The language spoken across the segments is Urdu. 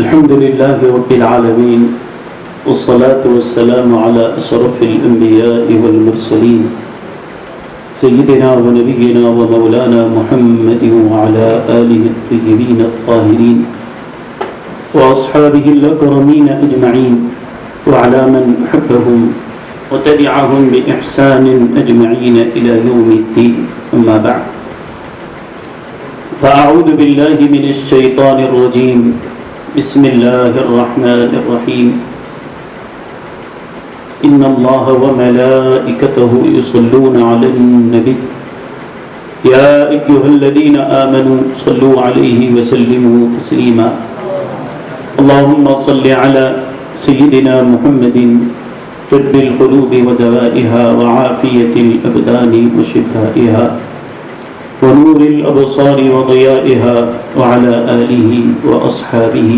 الحمد لله رب العالمين والصلاة والسلام على أشرف الأنبياء والمرسلين سيدنا ونبينا ومولانا محمد وعلى آله الطيبين الطاهرين وأصحابه الأكرمين أجمعين وعلى من أحبهم وتبعهم بإحسان أجمعين إلى يوم الدين. أما بعد فأعوذ بالله من الشيطان الرجيم. بسم الله الرحمن الرحيم. إن الله وملائكته يصلون على النبي يا أيها الذين آمنوا صلوا عليه وسلموا تسليما. اللهم صل على سيدنا محمد طب القلوب ودوائها وعافية الأبدان وشفائها ونور الأبصار وضيائها وعلى آله وأصحابه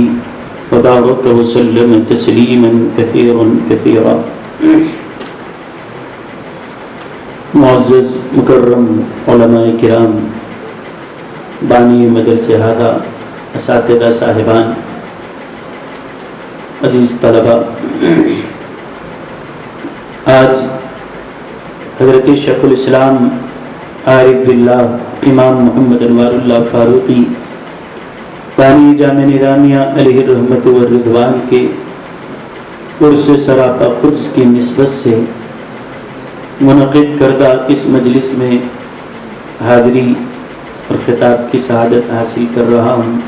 وبارك وسلم تسليما كثيرا كثيرا. معزز مکرم علماء کرام، بانی مدرسہ ہادہ، اساتذہ صاحبان، عزیز طلبہ، آج حضرت شیخ الاسلام عارف باللہ امام محمد انوار اللہ فاروقی بانی جامع نظامیہ علیہ الرحمت والرضوان کے عرس سراپا قدس کی نسبت سے منعقد کردہ اس مجلس میں حاضری اور خطاب کی سعادت حاصل کر رہا ہوں.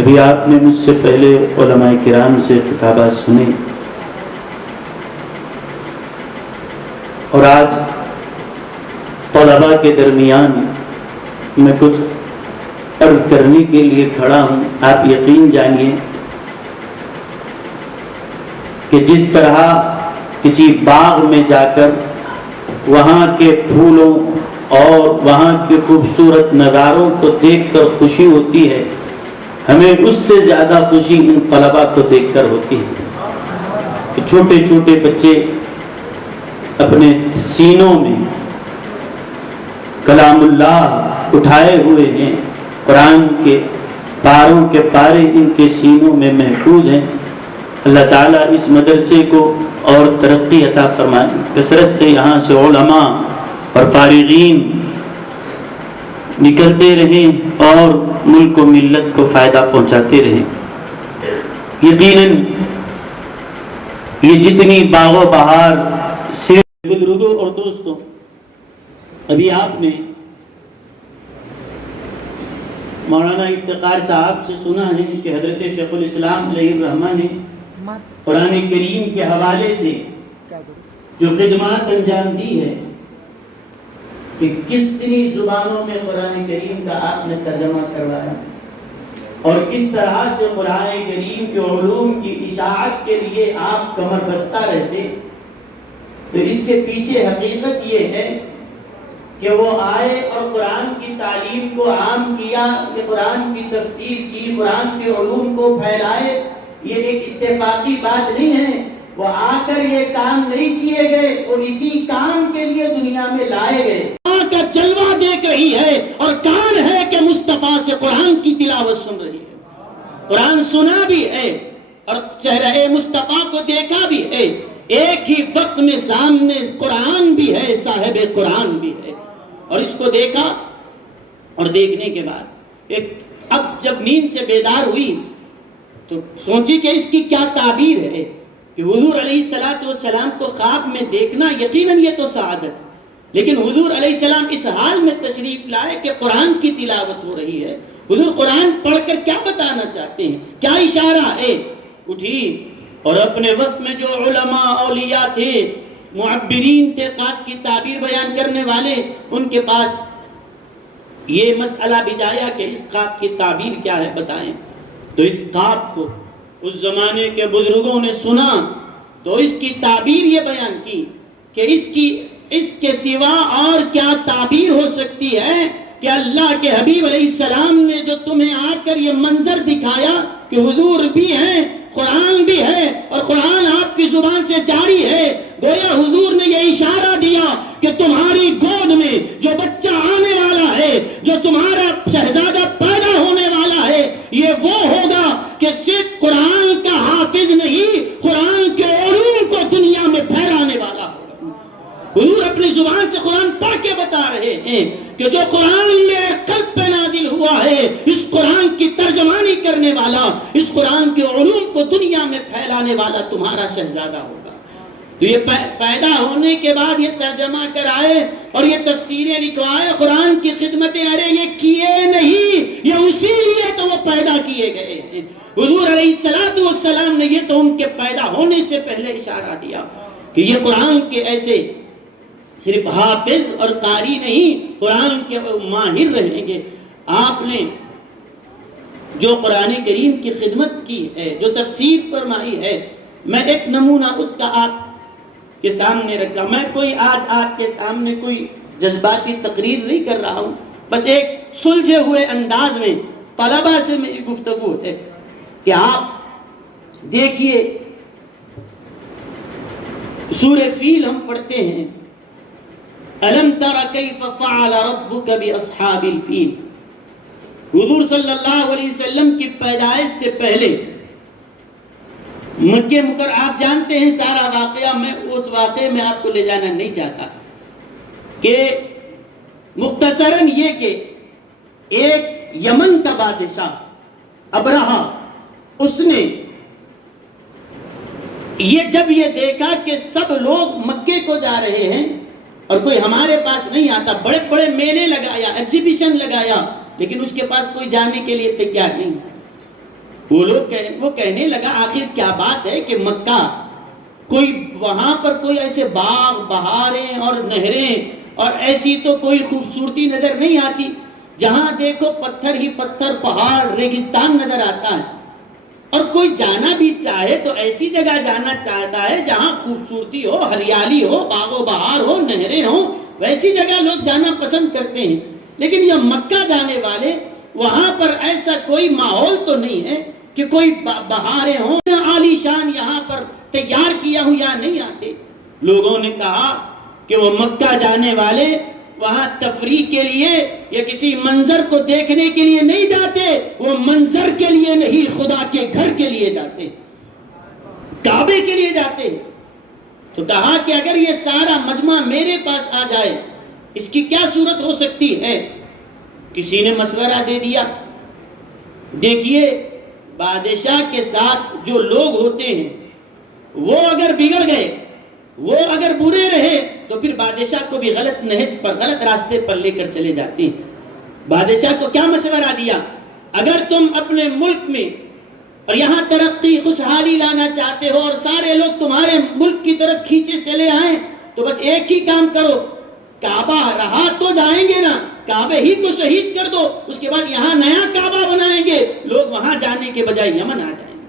ابھی آپ نے مجھ سے پہلے علماء کرام سے خطابات سنے اور آج طلباء کے درمیان میں کچھ عرض کرنے کے لیے کھڑا ہوں. آپ یقین جانیے کہ جس طرح کسی باغ میں جا کر وہاں کے پھولوں اور وہاں کے خوبصورت نظاروں کو دیکھ کر خوشی ہوتی ہے، ہمیں اس سے زیادہ خوشی ان طلباء کو دیکھ کر ہوتی ہے کہ چھوٹے چھوٹے بچے اپنے سینوں میں کلام اللہ اٹھائے ہوئے ہیں، قرآن کے پاروں کے پارے ان کے سینوں میں محفوظ ہیں. اللہ تعالیٰ اس مدرسے کو اور ترقی عطا فرمائے، کثرت سے یہاں سے علماء اور فارغین نکلتے رہیں اور ملک و ملت کو فائدہ پہنچاتے رہیں. یقیناً یہ جتنی باغ و بہار صرف بزرگوں اور دوستوں، ابھی آپ نے مولانا افتخار صاحب سے سنا ہے کہ حضرت شیخ الاسلام علیہ الرحمہ نے قرآن کریم کے حوالے سے جو خدمات انجام دی ہے کہ کتنی زبانوں میں قرآن کریم کا آپ نے ترجمہ کروایا اور کس طرح سے قرآن کریم کے علوم کی اشاعت کے لیے آپ کمر بستہ رہتے. تو اس کے پیچھے حقیقت یہ ہے کہ وہ آئے اور قرآن کی تعلیم کو عام کیا، کہ قرآن کی تفسیر کی، قرآن کے علوم کو پھیلائے. یہ ایک اتفاقی بات نہیں ہے، وہ آ کر یہ کام نہیں کیے گئے، وہ اسی کام کے لیے دنیا میں لائے گئے. ماں کا جلوہ دیکھ رہی ہے اور کان ہے کہ مصطفیٰ سے قرآن کی تلاوت سن رہی ہے. قرآن سنا بھی ہے اور چہرہ مصطفیٰ کو دیکھا بھی ہے. ایک ہی وقت میں سامنے قرآن بھی ہے، صاحب قرآن بھی ہے. اور اس کو دیکھا اور دیکھنے کے بعد اب جب نیند سے بیدار ہوئی تو سوچی کہ اس کی کیا تعبیر ہے کہ حضور علیہ السلام کو خواب میں دیکھنا یقیناً یہ تو سعادت ہے، لیکن حضور علیہ السلام اس حال میں تشریف لائے کہ قرآن کی تلاوت ہو رہی ہے. حضور قرآن پڑھ کر کیا بتانا چاہتے ہیں، کیا اشارہ ہے؟ اٹھی اور اپنے وقت میں جو علماء اولیاء تھے، معبرین تھے، خواب کی تعبیر بیان کرنے والے، ان کے پاس یہ مسئلہ بھیجایا کہ اس خواب کی تعبیر کیا ہے بتائیں. تو اس خواب کو اس زمانے کے بزرگوں نے سنا تو اس کی تعبیر یہ بیان کی کہ اس کے سوا اور کیا تعبیر ہو سکتی ہے کہ اللہ کے حبیب علیہ السلام نے جو تمہیں آ کر یہ منظر دکھایا کہ حضور بھی ہیں، قرآن بھی ہے اور قرآن آپ کی زبان سے جاری ہے. گویا حضور نے یہ اشارہ دیا کہ تمہاری گود میں جو بچہ آنے والا ہے، جو تمہارا شہزادہ پیدا ہونے والا ہے، یہ وہ ہوگا کہ جو قرآن میرے قلب پہ نازل ہوا ہے، اس قرآن کی ترجمانی کرنے والا، اس قرآن کے علوم کو دنیا میں پھیلانے والا تمہارا شہزادہ ہوگا۔ تو یہ پیدا ہونے کے بعد یہ ترجمہ کرائے اور یہ تفسیریں لکھوائے، قرآن کی خدمتیں، ارے یہ کیے نہیں، یہ اسی لیے تو وہ پیدا کیے گئے ہیں۔ حضور علیہ السلام نے یہ تو ان کے پیدا ہونے سے پہلے اشارہ دیا کہ یہ قرآن کے ایسے صرف حافظ اور قاری نہیں، قرآن کے ماہر رہیں گے۔ آپ نے جو قرآن کریم کی خدمت کی ہے، جو تفسیر فرمائی ہے، میں ایک نمونہ اس کا آپ کے سامنے رکھا۔ میں کوئی آج آپ کے سامنے کوئی جذباتی تقریر نہیں کر رہا ہوں، بس ایک سلجھے ہوئے انداز میں طلبہ سے میری گفتگو ہے کہ آپ دیکھیے سورہ فیل ہم پڑھتے ہیں، أَلَمْ تَرَ كَيْفَ فَعَلَ رَبُّكَ بِأَصْحَابِ الْفِيلِ۔ حضور صلی اللہ علیہ وسلم کی پیدائش سے پہلے مکہ مکرمہ، آپ جانتے ہیں سارا واقعہ، میں اس واقعے میں آپ کو لے جانا نہیں چاہتا، کہ مختصراً یہ کہ ایک یمن کا بادشاہ ابرہہ، اس نے جب یہ دیکھا کہ سب لوگ مکے کو جا رہے ہیں اور کوئی ہمارے پاس نہیں آتا، بڑے بڑے میلے لگایا، ایگزیبیشن لگایا، لیکن اس کے پاس کوئی جانے کے لیے تیار نہیں۔ وہ کہنے لگا آخر کیا بات ہے کہ مکہ کوئی وہاں پر کوئی ایسے باغ بہاریں اور نہریں اور ایسی تو کوئی خوبصورتی نظر نہیں آتی، جہاں دیکھو پتھر ہی پتھر، پہاڑ، ریگستان نظر آتا ہے، اور کوئی جانا بھی چاہے تو ایسی جگہ جانا چاہتا ہے جہاں خوبصورتی ہو، ہریالی ہو، باغ و بہار ہو، نہریں ہو، ویسی جگہ لوگ جانا پسند کرتے ہیں۔ لیکن یہ مکہ جانے والے، وہاں پر ایسا کوئی ماحول تو نہیں ہے کہ کوئی بہاریں ہوں، عالی شان یہاں پر تیار کیا ہوں، یا نہیں آتے۔ لوگوں نے کہا کہ وہ مکہ جانے والے وہاں تفریح کے لیے یا کسی منظر کو دیکھنے کے لیے نہیں جاتے، وہ منظر کے لیے نہیں، خدا کے گھر کے لیے جاتے، کعبے کے لیے جاتے۔ تو کہا کہ اگر یہ سارا مجمع میرے پاس آ جائے، اس کی کیا صورت ہو سکتی ہے؟ کسی نے مشورہ دے دیا، دیکھیے بادشاہ کے ساتھ جو لوگ ہوتے ہیں وہ اگر بگڑ گئے، وہ اگر برے رہے تو پھر بادشاہ کو بھی غلط نہج پر، غلط راستے پر لے کر چلے جاتے ہیں۔ بادشاہ کو کیا مشورہ دیا؟ اگر تم اپنے ملک میں اور یہاں ترقی خوشحالی لانا چاہتے ہو اور سارے لوگ تمہارے ملک کی طرف کھینچے چلے آئیں، تو بس ایک ہی کام کرو، کعبہ رہا تو جائیں گے نا، کعبے ہی کو شہید کر دو، اس کے بعد یہاں نیا کعبہ بنائیں گے، لوگ وہاں جانے کے بجائے یمن آ جائیں گے۔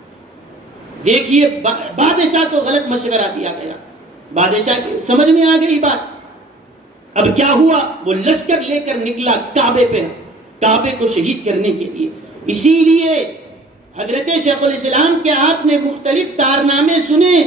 دیکھیے بادشاہ کو غلط مشورہ دیا گیا، بادشاہ کی سمجھ میں آ گئی بات۔ اب کیا ہوا؟ وہ لشکر لے کر نکلا کعبے پہ، کعبے کو شہید کرنے کے لیے۔ اسی لیے حضرت شیخ الاسلام کے آپ نے مختلف کارنامے سنے،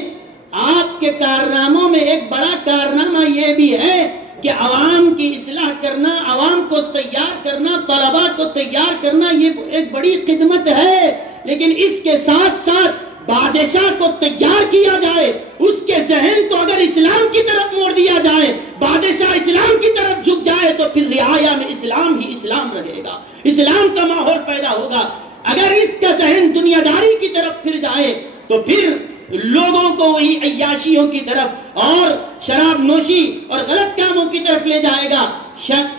آپ کے کارناموں میں ایک بڑا کارنامہ یہ بھی ہے کہ عوام کی اصلاح کرنا، عوام کو تیار کرنا، طلباء کو تیار کرنا، یہ ایک بڑی خدمت ہے۔ لیکن اس کے ساتھ ساتھ بادشاہ کو تیار کیا جائے، اس کے ذہن کو اگر اسلام کی طرف موڑ دیا جائے، بادشاہ اسلام کی طرف جھک جائے، تو پھر رعایا میں اسلام ہی اسلام رہے گا، اسلام کا ماحول پیدا ہوگا۔ اگر اس کا ذہن دنیا داری کی طرف پھر جائے تو پھر لوگوں کو وہی عیاشیوں کی طرف اور شراب نوشی اور غلط کاموں کی طرف لے جائے گا۔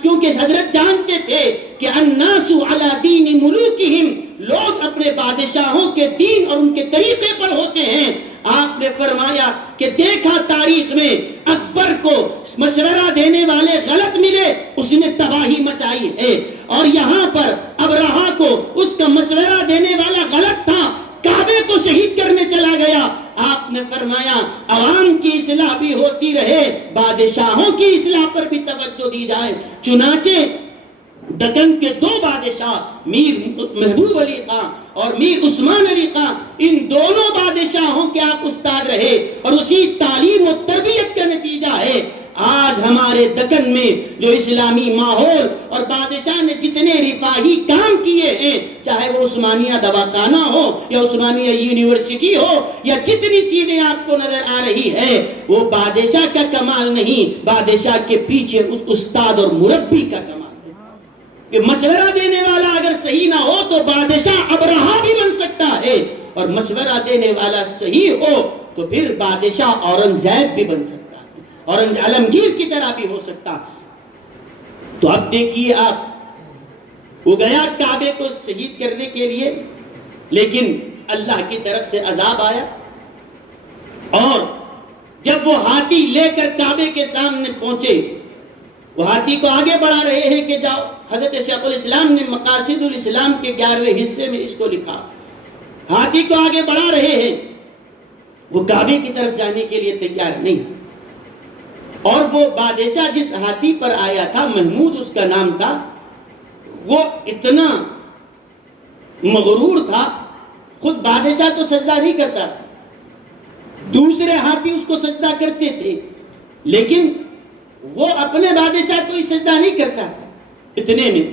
کیونکہ حضرت جانتے تھے کہ الناس علی دین ملوکہم، لوگ اپنے بادشاہوں کے دین اور ان کے طریقے پر ہوتے ہیں۔ آپ نے فرمایا کہ دیکھا تاریخ میں اکبر کو مشورہ دینے والے غلط ملے، اس نے تباہی مچائی ہے، اور یہاں پر ابرہہ کو اس کا مشورہ دینے والا غلط تھا، کعبے کو شہید کرنے چلا گیا۔ آپ نے فرمایا عوام کی اصلاح بھی ہوتی رہے، بادشاہوں کی اصلاح پر بھی توجہ دی جائے۔ چنانچہ دکن کے دو بادشاہ میر محبوب علی خان اور میر عثمان علی خان، ان دونوں بادشاہوں کے آپ استاد رہے، اور اسی تعلیم و تربیت کا نتیجہ ہے آج ہمارے دکن میں جو اسلامی ماحول اور بادشاہ نے جتنے رفاہی کام کیے ہیں، چاہے وہ عثمانیہ دواخانہ ہو یا عثمانیہ یونیورسٹی ہو یا جتنی چیزیں آپ کو نظر آ رہی ہے، وہ بادشاہ کا کمال نہیں، بادشاہ کے پیچھے استاد اور مربی کا کمال ہے۔ کہ مشورہ دینے والا اگر صحیح نہ ہو تو بادشاہ ابرہہ بھی بن سکتا ہے، اور مشورہ دینے والا صحیح ہو تو پھر بادشاہ اورنگزیب بھی بن سکتا ہے، عالمگیر کی طرح بھی ہو سکتا۔ تو اب دیکھیے آپ، وہ گیا کعبے کو شہید کرنے کے لیے، لیکن اللہ کی طرف سے عذاب آیا، اور جب وہ ہاتھی لے کر کعبے کے سامنے پہنچے، وہ ہاتھی کو آگے بڑھا رہے ہیں کہ جاؤ۔ حضرت شیخ الاسلام نے مقاصد الاسلام کے 11ویں حصے میں اس کو لکھا، ہاتھی کو آگے بڑھا رہے ہیں، وہ کعبے کی طرف جانے کے لیے تیار نہیں، اور وہ بادشاہ جس ہاتھی پر آیا تھا، محمود اس کا نام تھا، وہ اتنا مغرور تھا، خود بادشاہ تو سجدہ نہیں کرتا تھا، دوسرے ہاتھی اس کو سجدہ کرتے تھے، لیکن وہ اپنے بادشاہ کو ہی سجدہ نہیں کرتا تھا۔ اتنے میں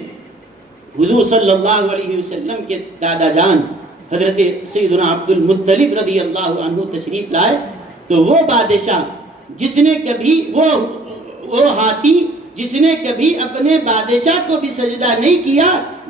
حضور صلی اللہ علیہ وسلم کے دادا جان حضرت سیدنا عبد المطلب رضی اللہ عنہ تشریف لائے، تو وہ بادشاہ جس نے کبھی وہ ہاتھی جس نے کبھی اپنے بادشاہ کو بھی سجدہ نہیں کیا،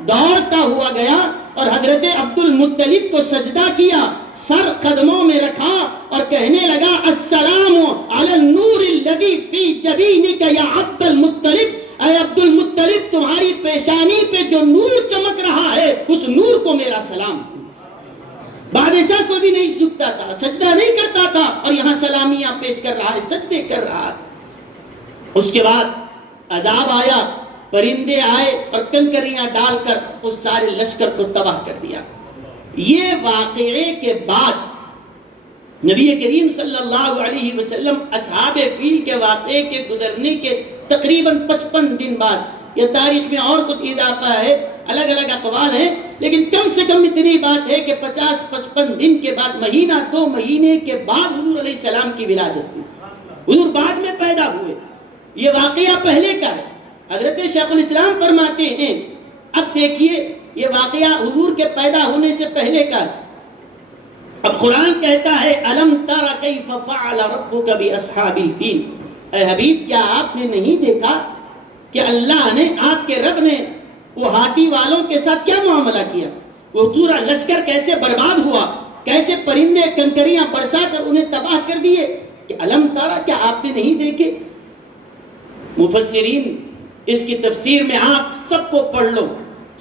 دوڑتا ہوا گیا اور حضرت عبد المطلب کو سجدہ کیا، سر قدموں میں رکھا اور کہنے لگا السلام علی النور الذی فی جبینک یا عبد المطلب، اے عبد المطلب تمہاری پیشانی پہ جو نور چمک رہا ہے اس نور کو میرا سلام۔ بادشاہ کو بھی نہیں جھکتا تھا، سجدہ نہیں کرتا تھا، اور یہاں سلامیاں پیش کر رہا ہے، سجدے کر رہا ہے۔ اس کے بعد عذاب آیا، پرندے آئے اور کنکریاں ڈال کر اس سارے لشکر کو تباہ کر دیا۔ یہ واقعے کے بعد نبی کریم صلی اللہ علیہ وسلم اصحاب فیل کے واقعے کے گزرنے کے تقریباً 55 دن بعد، یہ تاریخ میں اور کچھ اضافہ ہے، الگ الگ اقوال ہیں، لیکن کم سے کم اتنی بات ہے کہ 50-55 دن کے بعد، مہینہ 2 مہینے کے بعد حضور علیہ السلام کی ولادت ہوئی۔ حضور بعد میں پیدا ہوئے، یہ واقعہ پہلے کا ہے۔ حضرت شیخ الاسلام فرماتے ہیں، اب دیکھیے یہ واقعہ حضور کے پیدا ہونے سے پہلے کا ہے۔ اب قرآن کہتا ہے الم تر کیف فعل ربک باصحاب الفیل، اے حبیب کیا آپ نے نہیں دیکھا کہ اللہ نے، آپ کے رب نے وہ ہاتھی والوں کے ساتھ کیا معاملہ کیا، وہ پورا لشکر کیسے برباد ہوا، کیسے پرندے کنکریاں برسا کر انہیں تباہ کر دیے، کہ الم تر، کیا آپ نے نہیں دیکھے۔ مفسرین اس کی تفسیر میں آپ سب کو پڑھ لو،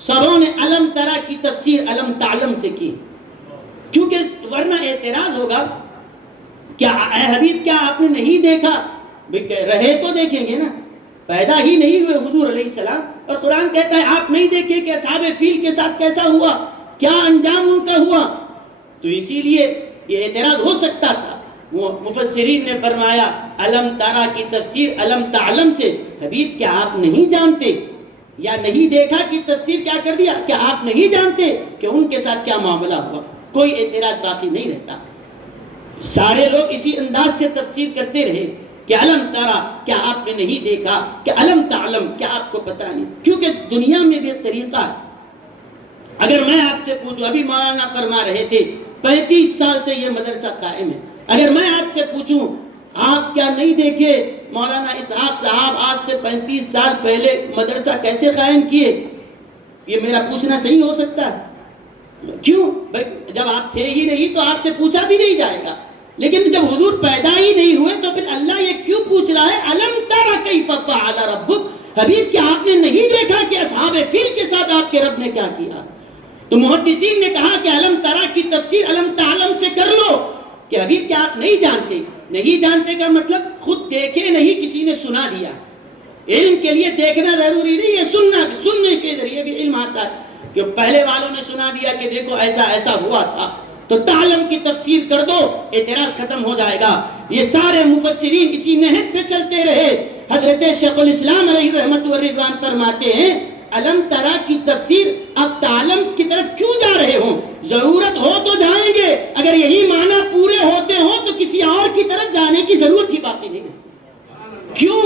سبوں نے الم ترا کی تفسیر الم تعلم سے کی، کیونکہ ورنہ اعتراض ہوگا کیا اے حبیب کیا آپ نے نہیں دیکھا، رہے تو دیکھیں گے نا، پیدا ہی نہیں ہوئے حضور علیہ السلام، اور قرآن کہتا ہے آپ نہیں دیکھے کہ اصحاب فیل کے ساتھ کیسا ہوا، کیا انجام ان کا ہوا، تو اسی لیے یہ اعتراض ہو سکتا تھا۔ وہ مفسرین نے فرمایا الم ترا کی تفسیر الم تعلم سے، حبیب کیا آپ نہیں جانتے، یا نہیں دیکھا کی تفسیر کیا کر دیا کہ آپ نہیں جانتے کہ ان کے ساتھ کیا معاملہ ہوا، کوئی اعتراض باقی نہیں رہتا۔ سارے لوگ اسی انداز سے تفسیر کرتے رہے کہ علم ترا، کیا آپ نے نہیں دیکھا، کہ علم تعلم، کیا آپ کو پتہ نہیں، کیونکہ دنیا میں بھی ایک طریقہ ہے۔ اگر میں آپ سے پوچھوں، ابھی مولانا فرما رہے تھے 35 سال سے یہ مدرسہ قائم ہے، اگر میں آپ سے پوچھوں آپ کیا نہیں دیکھے مولانا اسحاق صاحب آج سے 35 سال پہلے مدرسہ کیسے قائم کیے، یہ میرا پوچھنا صحیح ہو سکتا ہے؟ کیوں؟ جب آپ تھے ہی نہیں تو آپ سے پوچھا بھی نہیں جائے گا، لیکن جب حضور پیدا ہی نہیں ہوئے تو پھر اللہ یہ کیوں پوچھ رہا ہے الم تر کیف فعل ربک، حبیب کیا آپ نے نہیں دیکھا کہ اصحاب فیل کے ساتھ آپ کے رب نے کیا کیا؟ تو محدثین نے کہا کہ علم ترا کی تفسیر علم تعلم سے کر لو، کہ حبیب کیا آپ نہیں جانتے، نہیں جانتے کا مطلب خود دیکھے نہیں، کسی نے سنا دیا۔ علم کے لیے دیکھنا ضروری نہیں ہے، سننے کے ذریعے بھی علم آتا ہے، کہ پہلے والوں نے سنا دیا کہ دیکھو ایسا ایسا ہوا تھا تو تعلم کی تفسیر کر دو، اعتراض ختم ہو جائے گا۔ یہ سارے مفسرین اسی نہج پہ چلتے رہے۔ حضرت شیخ الاسلام علیہ رحمت و رضوان فرماتے ہیں علم ترا کی تفسیر اب تعلم کی طرف کیوں جا رہے ہوں، ضرورت ہو تو جائیں گے، اگر یہی معنی پورے ہوتے ہوں تو کسی اور کی طرف جانے کی ضرورت ہی باقی نہیں ہے۔ کیوں؟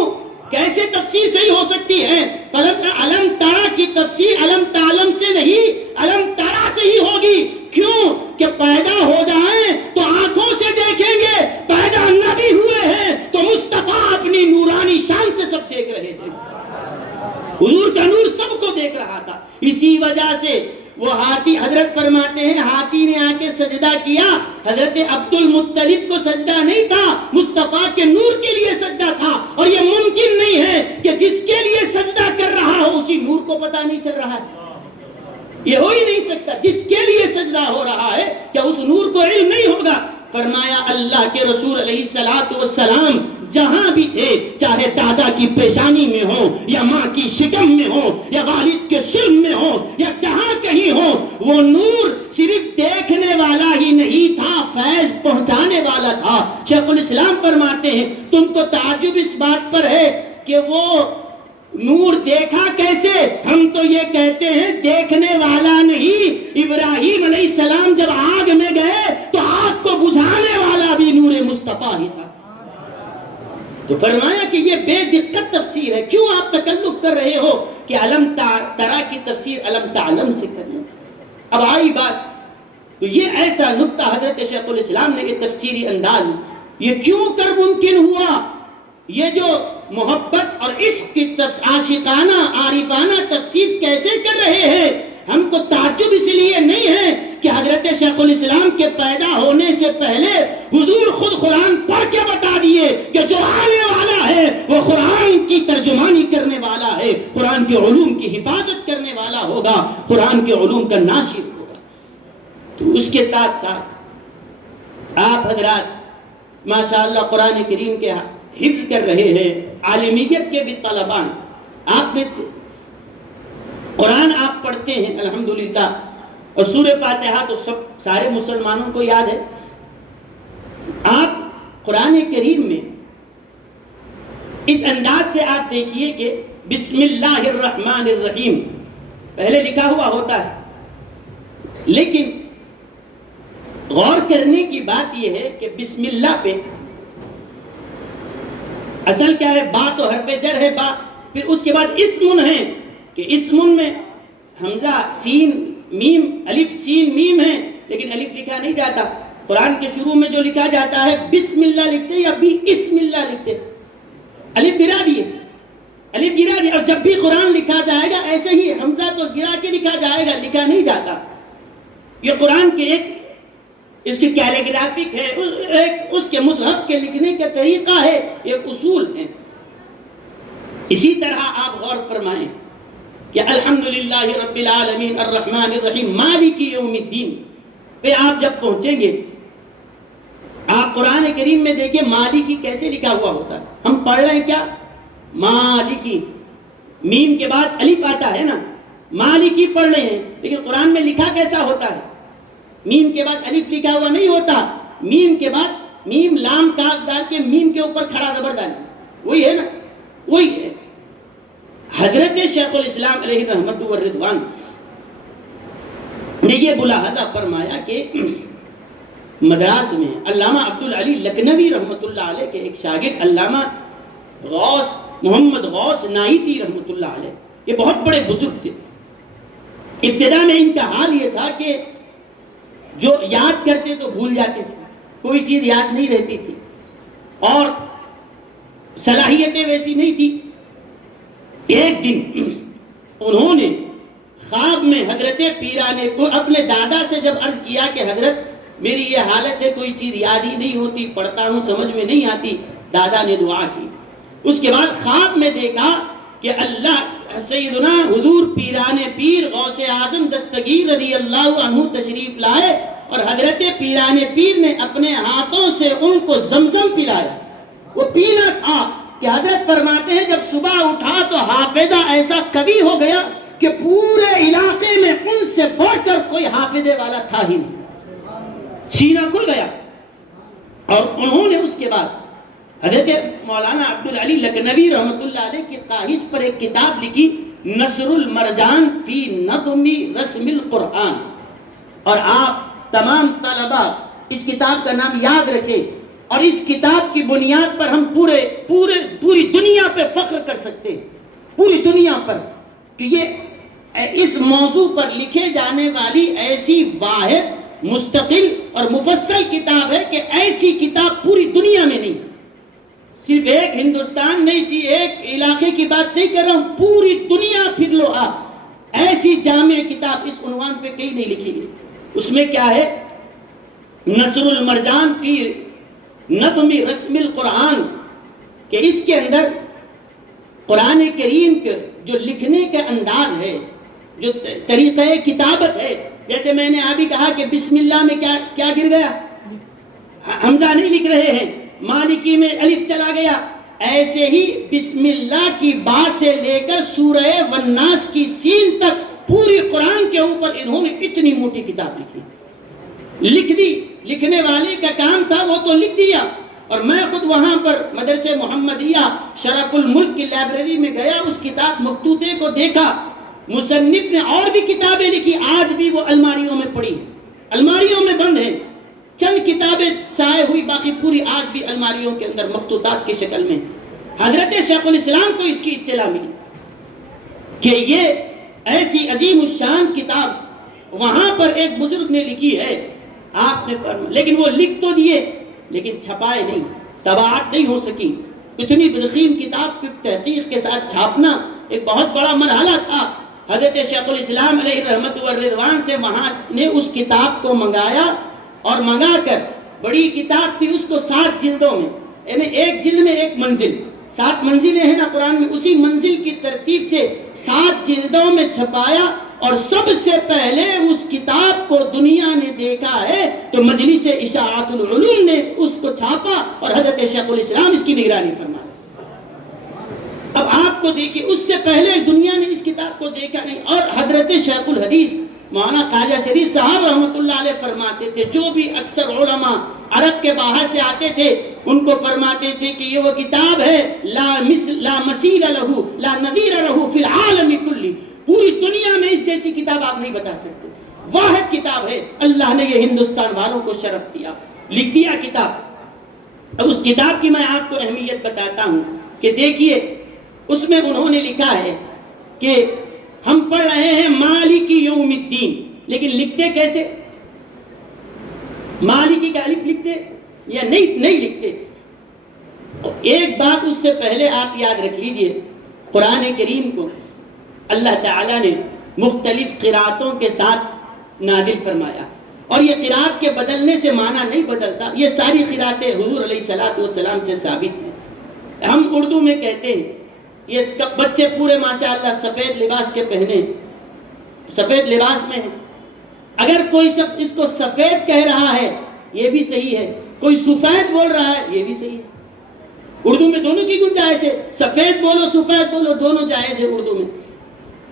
کیسے تفسیر صحیح ہو سکتی ہے؟ علم ترا کی تفسیر علم تعلم سے نہیں، علم ترا سے ہی ہوگی۔ کیوں؟ کہ پیدا ہو جائیں تو آنکھوں سے دیکھیں گے، پیدا نہ بھی ہوئے ہیں تو مصطفیٰ اپنی نورانی شان سے سب دیکھ رہے تھے، حضور کا نور سب کو دیکھ رہا وہ ہاتھی، حضرت فرماتے ہیں ہاتھی نے آ کے سجدہ کیا، حضرت عبد المطلب کو سجدہ نہیں تھا، مصطفیٰ کے نور کے لیے سجدہ تھا، اور یہ ممکن نہیں ہے کہ جس کے لیے سجدہ کر رہا ہو اسی نور کو پتہ نہیں چل رہا ہے، یہ ہو ہی نہیں سکتا، جس کے لیے سجدہ ہو رہا ہے کیا اس نور کو علم نہیں ہوگا؟ فرمایا اللہ کے رسول علیہ السلام جہاں بھی تھے، چاہے دادا کی پیشانی میں ہو یا ماں کی شکم میں ہو یا والد کے سلم میں ہو یا جہاں کہیں ہو، وہ نور صرف دیکھنے والا ہی نہیں تھا، فیض پہنچانے والا تھا۔ شیخ الاسلام فرماتے ہیں تم کو تعجب اس بات پر ہے کہ وہ نور دیکھا کیسے؟ ہم تو یہ کہتے ہیں دیکھنے والا نہیں، ابراہیم علیہ السلام جب آگ میں گئے تو آگ کو بجھانے والا بھی نور مصطفیٰ ہی تھا۔ تو فرمایا کہ یہ بے دقت تفسیر ہے، کیوں آپ تکلف کر رہے ہو کہ علم ترا کی تفسیر علم تعلم سے کر لیں؟ اب آئی بات، تو یہ ایسا نقطہ حضرت شیخ الاسلام نے یہ تفسیری انداز یہ کیوں کر ممکن ہوا؟ یہ جو محبت اور عشق کی عاشقانہ عارفانہ تفسیر کیسے کر رہے ہیں؟ ہم کو تعجب اس لیے نہیں ہے کہ حضرت شیخ الاسلام کے پیدا ہونے سے پہلے حضور خود قرآن پڑھ کے بتا دیے کہ جو آنے والا ہے وہ قرآن کی ترجمانی کرنے والا ہے، قرآن کے علوم کی حفاظت کرنے والا ہوگا، قرآن کے علوم کا ناشر ہوگا۔ تو اس کے ساتھ ساتھ آپ حضرات ماشاءاللہ قرآن کریم کے حفظ کر رہے ہیں، عالمیت کے بھی طلبان، آپ میں قرآن آپ پڑھتے ہیں الحمدللہ، اور سورہ فاتحہ تو سارے مسلمانوں کو یاد ہے۔ آپ قرآن کریم میں اس انداز سے آپ دیکھیے کہ بسم اللہ الرحمن الرحیم پہلے لکھا ہوا ہوتا ہے، لیکن غور کرنے کی بات یہ ہے کہ بسم اللہ پہ اصل کیا ہے؟ با تو حرف جر ہے با، پھر اس کے بعد اسم ہے کہ اسم میں حمزہ سین میم الف سین میم ہے، لیکن الف لکھا نہیں جاتا۔ قرآن کے شروع میں جو لکھا جاتا ہے بسم اللہ لکھتے یا بھی اسم اللہ لکھتے، الف گرا دیے، الف گرا دیے، اور جب بھی قرآن لکھا جائے گا ایسے ہی حمزہ تو گرا کے لکھا جائے گا، لکھا نہیں جاتا۔ یہ قرآن کے ایک اس کی کیلیگرافک ہے، اس کے مصحف کے لکھنے کا طریقہ ہے، ایک اصول ہے۔ اسی طرح آپ غور فرمائیں کہ الحمدللہ رب العالمین الرحمن الرحیم مالک یوم الدین پہ آپ جب پہنچیں گے، آپ قرآن کریم میں دیکھیں مالکی کیسے لکھا ہوا ہوتا ہے۔ ہم پڑھ رہے ہیں کیا؟ مالکی، میم کے بعد الف آتا ہے نا، مالکی پڑھ رہے ہیں، لیکن قرآن میں لکھا کیسا ہوتا ہے؟ میم کے بعد الف لکھا ہوا نہیں ہوتا، میم کے بعد میم لام کاف ڈال کے میم کے اوپر کھڑا زبر ڈال، وہی ہے نا، وہی ہے۔ حضرت شیخ الاسلام علیہ رحمت والرضوان نے یہ ملاحظہ فرمایا کہ مدراس میں علامہ عبدالعلی لکھنوی رحمت اللہ علیہ کے ایک شاگرد علامہ غوث محمد غوث نائیتی رحمت اللہ علیہ، یہ بہت بڑے بزرگ تھے۔ ابتدا میں ان کا حال یہ تھا کہ جو یاد کرتے تو بھول جاتے تھے، کوئی چیز یاد نہیں رہتی تھی اور صلاحیتیں ویسی نہیں تھی۔ ایک دن انہوں نے خواب میں حضرت پیرانے کو اپنے دادا سے جب عرض کیا کہ حضرت میری یہ حالت ہے، کوئی چیز یاد ہی نہیں ہوتی، پڑھتا ہوں سمجھ میں نہیں آتی، دادا نے دعا کی۔ اس کے بعد خواب میں دیکھا کہ اللہ سیدنا حضور پیرانے پیر غوث اعظم دستگیر رضی اللہ عنہ تشریف لائے اور حضرت پیرانے پیر نے اپنے ہاتھوں سے ان کو زمزم پلایا۔ وہ پینا تھا کہ حضرت فرماتے ہیں جب صبح اٹھا تو حافظہ ایسا کبھی ہو گیا کہ پورے علاقے میں ان سے بڑھ کر کوئی حافظے والا تھا ہی نہیں، سینہ کھل گیا۔ اور انہوں نے اس کے بعد حضرت مولانا عبدالعلی لکھنوی رحمت اللہ علیہ کی خواہش پر ایک کتاب لکھی، نصر المرجان فی نظم رسم القرآن، اور آپ تمام طلبہ اس کتاب کا نام یاد رکھیں، اور اس کتاب کی بنیاد پر ہم پوری دنیا پہ فخر کر سکتے ہیں، پوری دنیا پر، کہ یہ اس موضوع پر لکھے جانے والی ایسی واحد مستقل اور مفصل کتاب ہے کہ ایسی کتاب پوری دنیا میں نہیں، صرف ایک ہندوستان نہیں، ایک علاقے کی بات نہیں کر رہا ہوں، پوری دنیا پھر لو آپ، ایسی جامع کتاب اس عنوان پہ کہیں نہیں لکھی گئی. اس میں کیا ہے؟ نصر المرجان کی نظم رسم القرآن، کہ اس کے اندر قرآن کریم کے جو لکھنے کا انداز ہے، جو طریقہ کتابت ہے، جیسے میں نے ابھی کہا کہ بسم اللہ میں کیا گر گیا؟ حمزہ نہیں لکھ رہے ہیں، مالکی میں الف چلا گیا. ایسے ہی بسم اللہ کی با سے لے کر سورہ والناس کی سین تک پوری قرآن کے اوپر انہوں نے اتنی موٹی کتاب لکھ دی. لکھنے والے کا کام تھا وہ تو لکھ دیا. اور میں خود وہاں پر مدرسے محمدیہ شرف الملک کی لائبریری میں گیا، اس کتاب مخطوطے کو دیکھا. مصنف نے اور بھی کتابیں لکھی، آج بھی وہ الماریوں میں پڑی، الماریوں میں بند ہیں. چند کتابیں شائع ہوئی، باقی پوری آج بھی الماریوں کے اندر مخطوطات کی شکل میں. حضرت شیخ الاسلام کو اس کی اطلاع ملی کہ یہ ایسی عظیم الشان کتاب وہاں پر ایک بزرگ نے لکھی ہے. آپ نے لیکن وہ لکھ تو دیے لیکن چھپائے نہیں، طباعت نہیں ہو سکی. اتنی بلقیم کتاب کی تحقیق کے ساتھ چھاپنا ایک بہت بڑا مرحلہ تھا. حضرت شیخ الاسلام علیہ رحمت والرضوان سے وہاں نے اس کتاب کو منگایا، اور منگا کر بڑی کتاب تھی، اس کو 7 جلدوں میں، یعنی ایک جلد میں ایک منزل، 7 منزلیں ہیں نا قرآن میں، اسی منزل کی ترتیب سے 7 جلدوں میں چھپایا. اور سب سے پہلے اس کتاب کو دنیا نے دیکھا ہے تو مجلس اشاعت العلوم نے اس کو چھاپا اور حضرت شیخ الاسلام اس کی نگرانی فرمائی. اب آپ کو دیکھیے، اس سے پہلے دنیا نے اس کتاب کو دیکھا نہیں. اور حضرت شیخ الحدیث مولانا خواجہ شریف صاحب رحمۃ اللہ علیہ فرماتے تھے، جو بھی اکثر علماء عرب کے باہر سے آتے تھے ان کو فرماتے تھے کہ یہ وہ کتاب ہے لا مثیل لہ لا نظیر لہ فی العالم کلی، پوری دنیا میں اس جیسی کتاب آپ نہیں بتا سکتے، واحد کتاب ہے. اللہ نے یہ ہندوستان والوں کو شرف دیا، لکھ دیا کتاب. اب اس کتاب کی میں آپ کو اہمیت بتاتا ہوں کہ دیکھیے اس میں انہوں نے لکھا ہے کہ ہم پڑھ رہے ہیں مالکی یوم الدین، لیکن لکھتے کیسے؟ مالکی کا الف لکھتے یا نہیں لکھتے؟ ایک بات اس سے پہلے آپ یاد رکھ لیجئے، قرآن کریم کو اللہ تعالیٰ نے مختلف قراتوں کے ساتھ نازل فرمایا، اور یہ قرات کے بدلنے سے معنی نہیں بدلتا. یہ ساری قراتیں حضور علیہ الصلوۃ والسلام سے ثابت ہیں. ہم اردو میں کہتے ہیں یہ بچے پورے ماشاءاللہ سفید لباس کے پہنے، سفید لباس میں ہیں. اگر کوئی شخص اس کو سفید کہہ رہا ہے یہ بھی صحیح ہے، کوئی سفید بول رہا ہے یہ بھی صحیح ہے. اردو میں دونوں کی گنجائش ہے، سفید بولو سفید بولو دونوں جائز ہے اردو میں.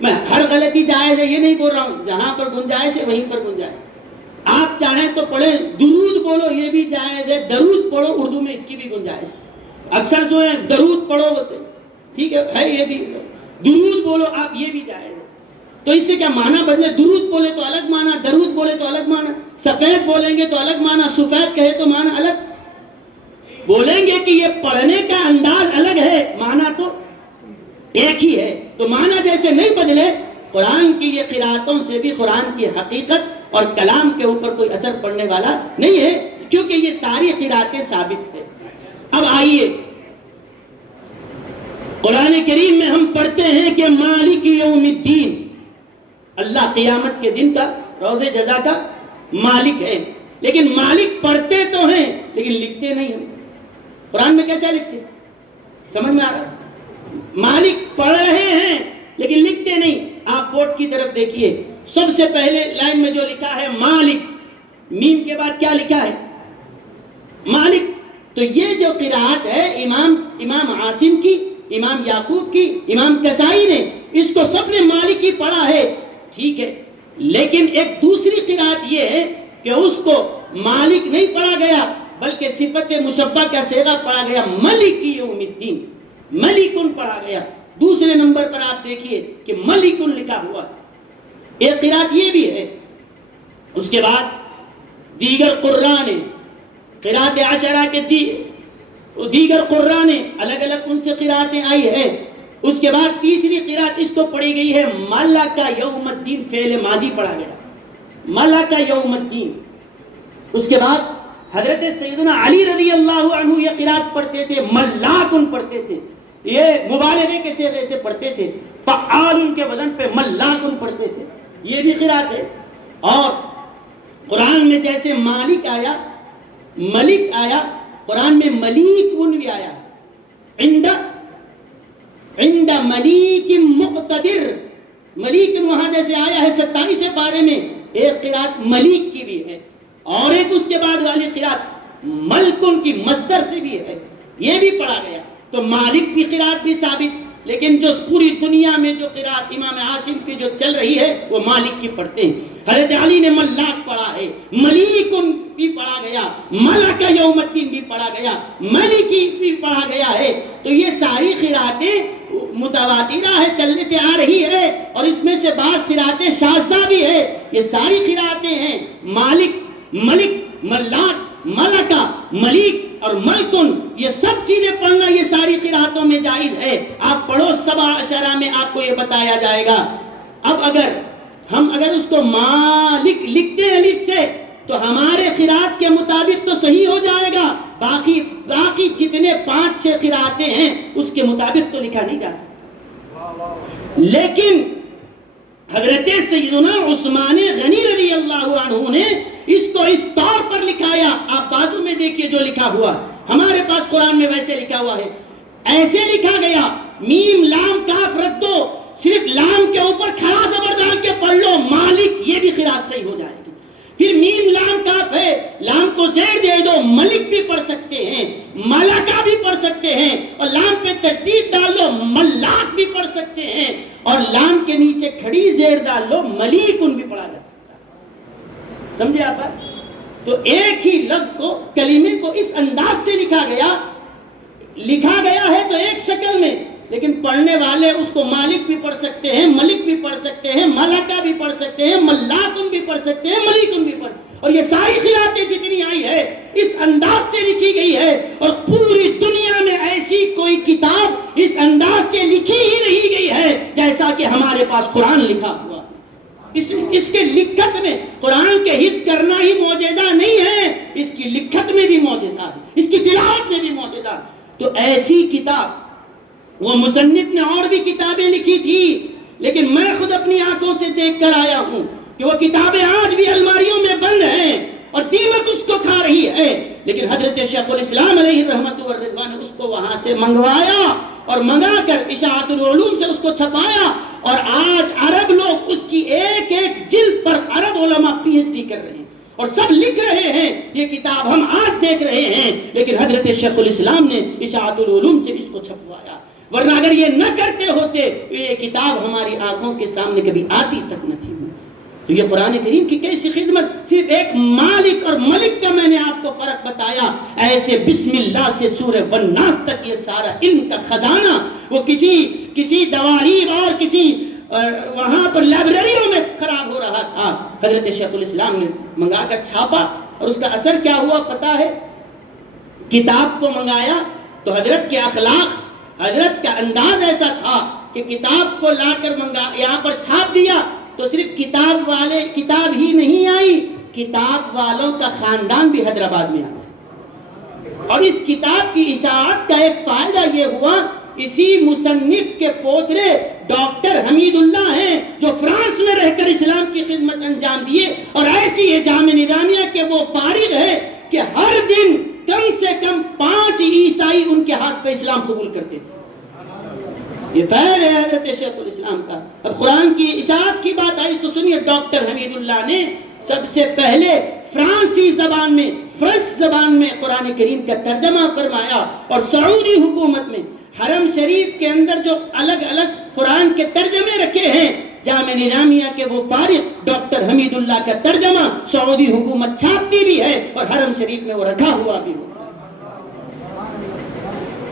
میں ہر غلطی جائز ہے یہ نہیں بول رہا ہوں، جہاں پر گنجائش ہے وہیں پر گنجائش. آپ چاہیں تو پڑھیں درود بولو یہ بھی جائز ہے، درود پڑھو اردو میں اس کی بھی گنجائش. اکثر جو ہے درود پڑھو ہوتے ٹھیک ہے یہ بھی، درود بولو آپ یہ بھی جائز ہے. تو اس سے کیا معنی بدلے؟ درود بولے تو الگ معنی، درود بولے تو الگ معنی، سفید بولیں گے تو الگ معنی، سفید کہے تو معنی الگ. بولیں گے کہ یہ پڑھنے کا انداز الگ ہے، معنی تو ایک ہی ہے. تو معنی جیسے نہیں بدلے، قرآن کی یہ قراتوں سے بھی قرآن کی حقیقت اور کلام کے اوپر کوئی اثر پڑنے والا نہیں ہے، کیونکہ یہ ساری قراتیں ثابت ہیں. اب آئیے قرآن کریم میں ہم پڑھتے ہیں کہ مالک یوم الدین، اللہ قیامت کے دن کا، روز جزا کا مالک ہے. لیکن مالک پڑھتے تو ہیں لیکن لکھتے نہیں ہیں. قرآن میں کیسا لکھتے؟ سمجھ میں آ رہا؟ مالک پڑھ رہے ہیں لیکن لکھتے نہیں. آپ بورڈ کی طرف دیکھیے، سب سے پہلے لائن میں جو لکھا ہے مالک، میم کے بعد کیا لکھا ہے؟ مالک. تو یہ جو قرات ہے امام عاصم کی، امام یعقوب کی، امام کسائی نے، اس کو سب نے مالک ہی پڑھا ہے ٹھیک ہے. لیکن ایک دوسری قرات یہ ہے کہ اس کو مالک نہیں پڑھا گیا بلکہ صفت مشبہ کا صیغہ پڑھا گیا، ملک یوم الدین، ملکن پڑھا گیا. دوسرے نمبر پر آپ دیکھیے کہ ملکن لکھا ہوا. ایک قرات یہ بھی ہے. اس کے بعد دیگر قرآن قرات عشرہ کے دیگر قرآن الگ الگ ان سے قراتیں آئی ہے. اس کے بعد تیسری قرات اس کو پڑھی گئی ہے ملک یوم الدین، فعل ماضی پڑھا گیا ملک یوم الدین. اس کے بعد حضرت سیدنا علی رضی اللہ عنہ یہ قرات پڑھتے تھے، ملاکن پڑھتے تھے، یہ مبالغے کے صیغے سے پڑھتے تھے. فعال ان کے وزن پہ ملاکن پڑھتے تھے، یہ بھی قرات ہے۔ اور قرآن میں جیسے مالک آیا، ملک آیا، قرآن میں ملیکن بھی آیا، عند ملیک مقتدر، ملیکن وہاں جیسے آیا ہے 27 پارے میں، ایک قرات ملیک کی بھی ہے، اور ایک اس کے بعد والی قرات ملکن کی مصدر سے بھی ہے، یہ بھی پڑھا گیا۔ تو مالک کی قرات بھی ثابت، لیکن جو پوری دنیا میں جو قرات امام عاصم کی جو چل رہی ہے وہ مالک کی پڑھتے ہیں۔ حضرت علی نے ملاک پڑھا ہے، ملیکن بھی پڑھا گیا، ملک یوم الدین بھی پڑھا گیا، ملکی بھی پڑھا گیا ہے۔ تو یہ ساری قراتیں متواترہ ہے، چلتے آ رہی ہے، اور اس میں سے بعض قراتیں شاذہ بھی ہے۔ یہ ساری قراتیں ہیں مالک، ملک، ملاک، ملکہ، ملیک اور ملکن، یہ سب چیزیں پڑھنا یہ ساری قراتوں میں جائز ہے۔ آپ پڑھو 7 اشارہ میں آپ کو یہ بتایا جائے گا۔ اب اگر ہم اس کو مالک لکھتے ہیں الف سے تو ہمارے قرات کے مطابق تو صحیح ہو جائے گا، باقی جتنے 5-6 قراتیں ہیں اس کے مطابق تو لکھا نہیں جا سکتا۔ لیکن حضرت سیدنا عثمان غنی رضی اللہ عنہ نے اس کو اس طور پر لکھایا، آپ بازو میں دیکھیے جو لکھا ہوا، ہمارے پاس قرآن میں ویسے لکھا ہوا ہے، ایسے لکھا گیا، میم لام کاف رکھ دو، صرف لام کے اوپر کھڑا زبر ڈال کے پڑھ لو مالک، یہ بھی قرات صحیح ہو جائے گی۔ پھر میم لام کاف ہے، لام کو زیر دے دو، ملک بھی پڑھ سکتے ہیں، ملکہ بھی پڑھ سکتے ہیں، اور لام پہ تشدید ڈال لو ملاک بھی پڑھ سکتے ہیں، اور لام کے نیچے کھڑی زیر ڈال لو ملیکن بھی پڑھا جا سکتا ہے۔ سمجھے آپ؟ تو ایک ہی لفظ کو، کلمے کو اس انداز سے لکھا گیا ہے تو ایک شکل میں، لیکن پڑھنے والے اس کو مالک بھی پڑھ سکتے ہیں، ملک بھی پڑھ سکتے ہیں، ملکہ بھی پڑھ سکتے ہیں، ملاکن بھی پڑھ سکتے ہیں، ملیکن بھی پڑھ، اور یہ ساری قراتیں جتنی آئی ہے اس انداز سے لکھی گئی ہے، اور پوری دنیا میں ایسی کوئی کتاب اس انداز سے لکھی ہی نہیں گئی ہے جیسا کہ ہمارے پاس قرآن لکھا ہوا۔ اس کے لکھت میں قرآن کے حفظ کرنا ہی معجزہ نہیں ہے، اس کی لکھت میں بھی معجزہ ہے، اس کی تلاوت میں بھی معجزہ ہے۔ تو ایسی کتاب، وہ مصنف نے اور بھی کتابیں لکھی تھی، لیکن میں خود اپنی آنکھوں سے دیکھ کر آیا ہوں کہ وہ کتابیں آج بھی الماریوں میں بند ہیں اور دیمک اس کو کھا رہی ہے، لیکن حضرت شیخ الاسلام علیہ رحمت والرضوان نے اس کو وہاں سے منگوایا، اور منگا کر اشاعت العلوم سے اس کو چھپایا، اور آج عرب لوگ اس کی ایک ایک جلد پر عرب علماء پی ایچ ڈی کر رہے ہیں اور سب لکھ رہے ہیں، یہ کتاب ہم آج دیکھ رہے ہیں، لیکن حضرت شیخ الاسلام نے اشاعت العلوم سے اس کو چھپوایا، ورنہ اگر یہ نہ کرتے ہوتے تو یہ کتاب ہماری آنکھوں کے سامنے کبھی آتی تک نہ تھی۔ تو یہ قرآن کریم کی کیسی خدمت، صرف ایک مالک اور ملک کا میں نے آپ کو فرق بتایا، ایسے بسم اللہ سے سورہ والناس تک یہ سارا علم کا خزانہ وہ کسی دواریر اور کسی وہاں پر لائبریریوں میں خراب ہو رہا تھا، حضرت شیخ الاسلام نے منگا کر چھاپا، اور اس کا اثر کیا ہوا پتا ہے؟ کتاب کو منگایا تو حضرت کے اخلاق، حضرت کا انداز ایسا تھا کہ کتاب کو لا کر یہاں پر چھاپ دیا تو صرف کتاب ہی نہیں آئی، کتاب والوں کا خاندان بھی حیدرآباد میں آیا، اور اس کتاب کی اشاعت کا ایک فائدہ یہ ہوا، اسی مصنف کے پوترے ڈاکٹر حمید اللہ ہیں جو فرانس میں رہ کر اسلام کی خدمت انجام دیے، اور ایسی ہے جامعہ نظامیہ کے وہ فارغ ہے کہ ہر دن کم سے کم 5 عیسائی ان کے ہاتھ پہ اسلام قبول کرتے تھے۔ یہ فیض ہے حضرت شیخ الاسلام کا۔ اب قرآن کی اشاعت کی بات آئی تو سنیے، ڈاکٹر حمید اللہ نے سب سے پہلے فرانسی زبان میں، فرانس زبان میں قرآن کریم کا ترجمہ فرمایا، اور سعودی حکومت میں حرم شریف کے اندر جو الگ الگ قرآن کے ترجمے رکھے ہیں، جامعہ نظامیہ کے وہ فارغ ڈاکٹر حمید اللہ کا ترجمہ سعودی حکومت چھاپتی بھی ہے اور حرم شریف میں وہ رکھا ہوا بھی ہو۔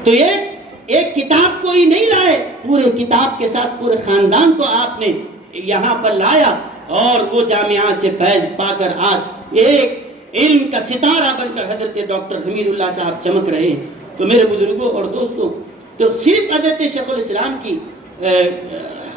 تو یہ ایک کتاب کوئی نہیں لائے، پورے کتاب کے ساتھ پورے خاندان کو آپ نے یہاں پر لایا، اور وہ جامعہ سے فیض پا کر آج ایک علم کا ستارہ بن کر حضرت ڈاکٹر حمید اللہ صاحب چمک رہے ہیں۔ تو میرے بزرگوں اور دوستوں، تو صرف حضرت شیخ الاسلام کی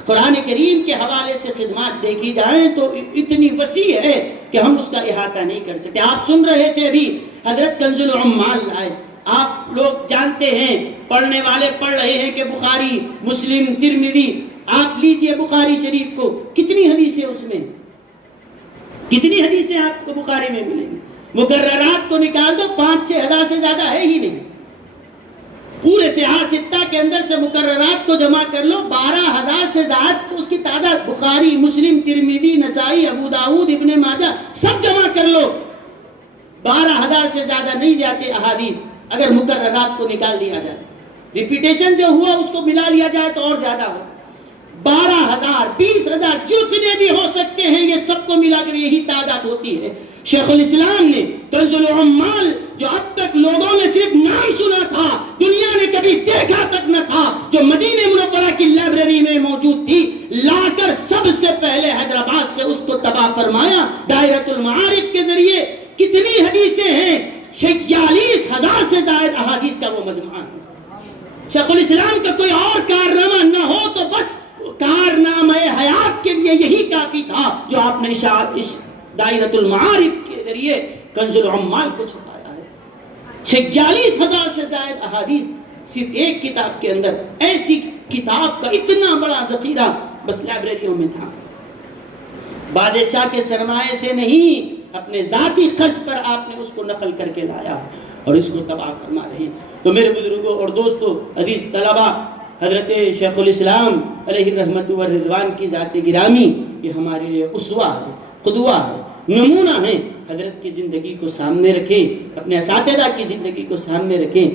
قرآن کریم کے حوالے سے خدمات دیکھی جائیں تو اتنی وسیع ہے کہ ہم اس کا احاطہ نہیں کر سکتے۔ آپ سن رہے تھے ابھی حضرت کنز العمال لائے، آپ لوگ جانتے ہیں، پڑھنے والے پڑھ رہے ہیں کہ بخاری، مسلم، ترمذی آپ لیجئے بخاری شریف کو، کتنی حدیثیں اس میں، کتنی حدیثیں آپ کو بخاری میں ملیں گی؟ مقررات کو نکال دو، 5-6 ہزار سے زیادہ ہے ہی نہیں۔ پورے صحاح ستہ کے اندر سے مقررات کو جمع کر لو، 12,000 سے زیادہ تو اس کی تعداد، بخاری، مسلم، ترمذی، نسائی، ابو داؤد، ابن ماجہ، سب جمع کر لو، 12,000 سے زیادہ نہیں جاتے احادیث اگر مقررات کو نکال دیا جائے۔ ریپیٹیشن جو ہوا اس کو ملا لیا جائے تو اور زیادہ ہو۔ 12,000، 20,000، جتنے بھی ہو سکتے ہیں یہ سب کو ملا کر یہی تعداد ہوتی ہے۔ شیخ الاسلام نے کنز العمال، جو اب تک لوگوں نے صرف نام سنا تھا، دنیا نے کبھی دیکھا تک نہ تھا، جو مدینہ منورہ کی لائبریری میں موجود تھی، لا کر سب سے پہلے حیدرآباد سے اس کو تباہ فرمایا دائرۃ المعارف کے ذریعے۔ کتنی حدیثیں ہیں؟ 46,000 سے زائد احادیث کا وہ مجموعہ ہے۔ شیخ الاسلام کا کوئی اور کارنامہ نہ ہو تو بس کارنامہ حیات کے لیے یہی کافی تھا جو آپ نے دائرۃ المعارف کے ذریعے کنز العمال کو چھپایا ہے۔ 46,000 سے زائد احادیث صرف ایک کتاب کے اندر۔ ایسی کتاب کا اتنا بڑا ذخیرہ بس لائبریریوں میں تھا۔ بادشاہ کے سرمایے سے نہیں، اپنے ذاتی خرچ پر آپ نے اس کو نقل کر کے لایا اور اس کو تباہ فرما رہے ہیں۔ تو میرے بزرگوں اور دوستوں، حدیث طلبہ، حضرت شیخ الاسلام علیہ رحمت و رضوان کی ذات گرامی یہ ہمارے لیے اسوہ ہے، قدوہ ہے، نمونہ ہے۔ حضرت کی زندگی کو سامنے رکھیں، اپنے اساتذہ کی زندگی کو سامنے رکھیں،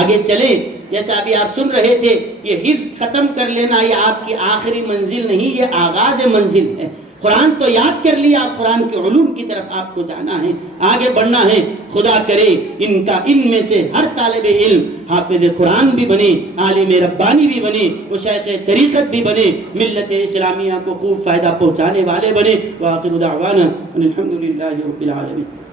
آگے چلیں۔ جیسا ابھی آپ سن رہے تھے، یہ حفظ ختم کر لینا یہ آپ کی آخری منزل نہیں، یہ آغاز منزل ہے۔ قرآن تو یاد کر لیا، قرآن کے علوم کی طرف آپ کو جانا ہے، آگے بڑھنا ہے۔ خدا کرے ان میں سے ہر طالب علم حافظ قرآن بھی بنے، عالم ربانی بھی بنے، مشایخ طریقت بھی بنے، ملت اسلامیہ کو خوب فائدہ پہنچانے والے بنے۔ وآخر دعوانا ان الحمد للہ رب العالمین۔